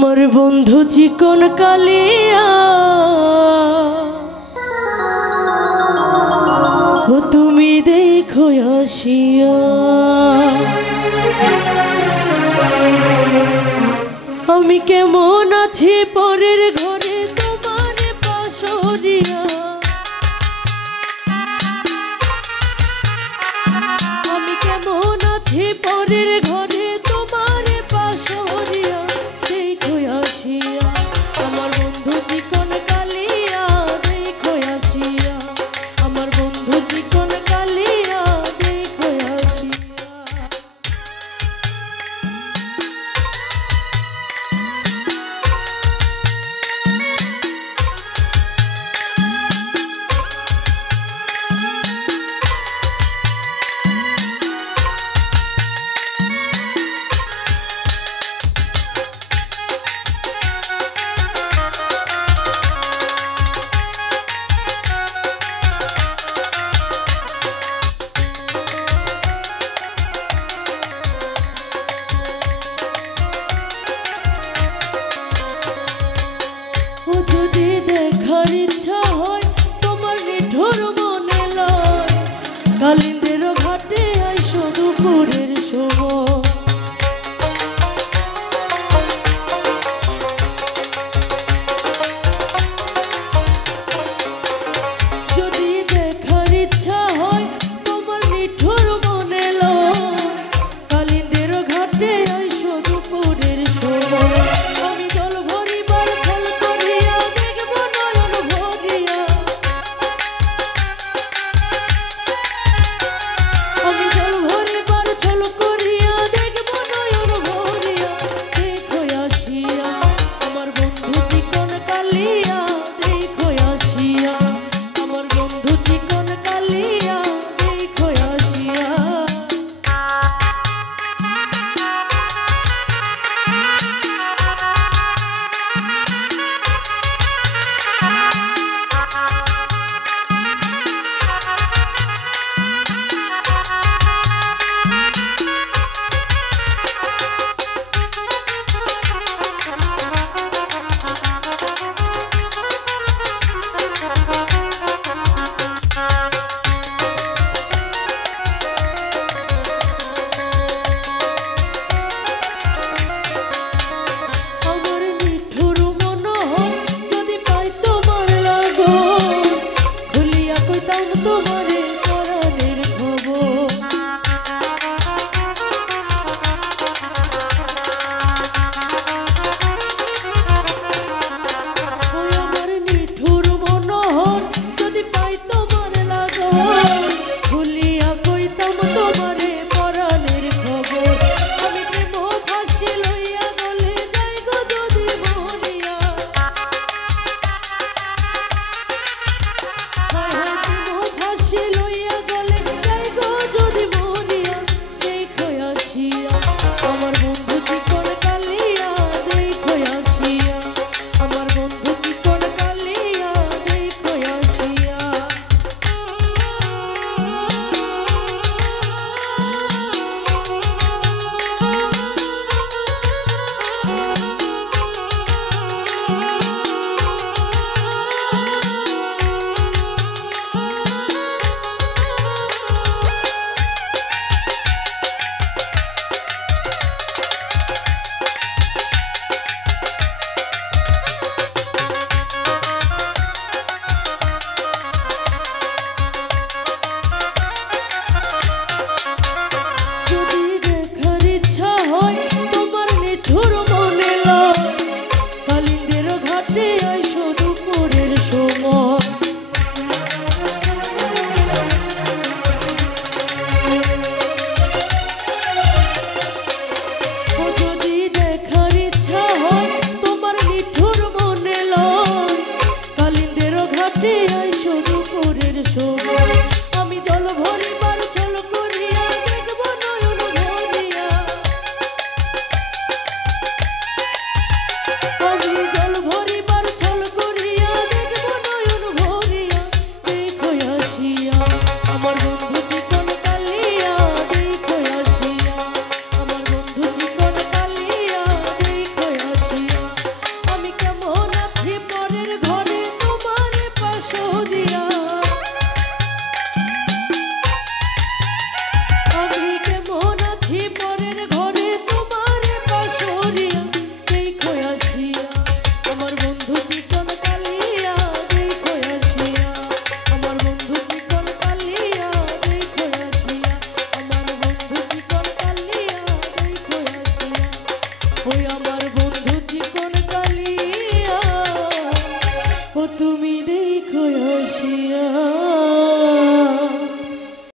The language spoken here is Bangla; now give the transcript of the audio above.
আমার বন্ধু চিকন কালিয়া ও তুমি দেখো আসিয়া আমি কেমন আছি পরের ঘরে তোমার পাশরিয়া আমি কেমন আছি পরের ঘরে তোমার পাশরিয়া দেখো আসিয়া আমার বন্ধু চিকন কালিয়া দেখো আসিয়া আমার বন্ধু চিকন কালিয়া দেখো আসিয়া যদি দেখার ইচ্ছা হয় তোমার নিঠুর মনে লয় কালিন্দের ঘাটে আইসো দুপুরের সময় যদি দেখার ইচ্ছা হয় তোমার নিঠুর মনে লয় কালিন্দের ঘাটে আইসো দুপুরের সময় আমি জল ভরিবার ছল করিয়া দেখব নয়ন ভরিয়া চিকন কালিয়া দেখো আসিয়া, আমার বন্ধু চিকন কালিয়া দেখো আসিয়া, আমার বন্ধু চিকন কালিয়া দেখো আসিয়া, ওই আমার বন্ধু চিকন কালিয়া ও তুমি দেখো আসিয়া।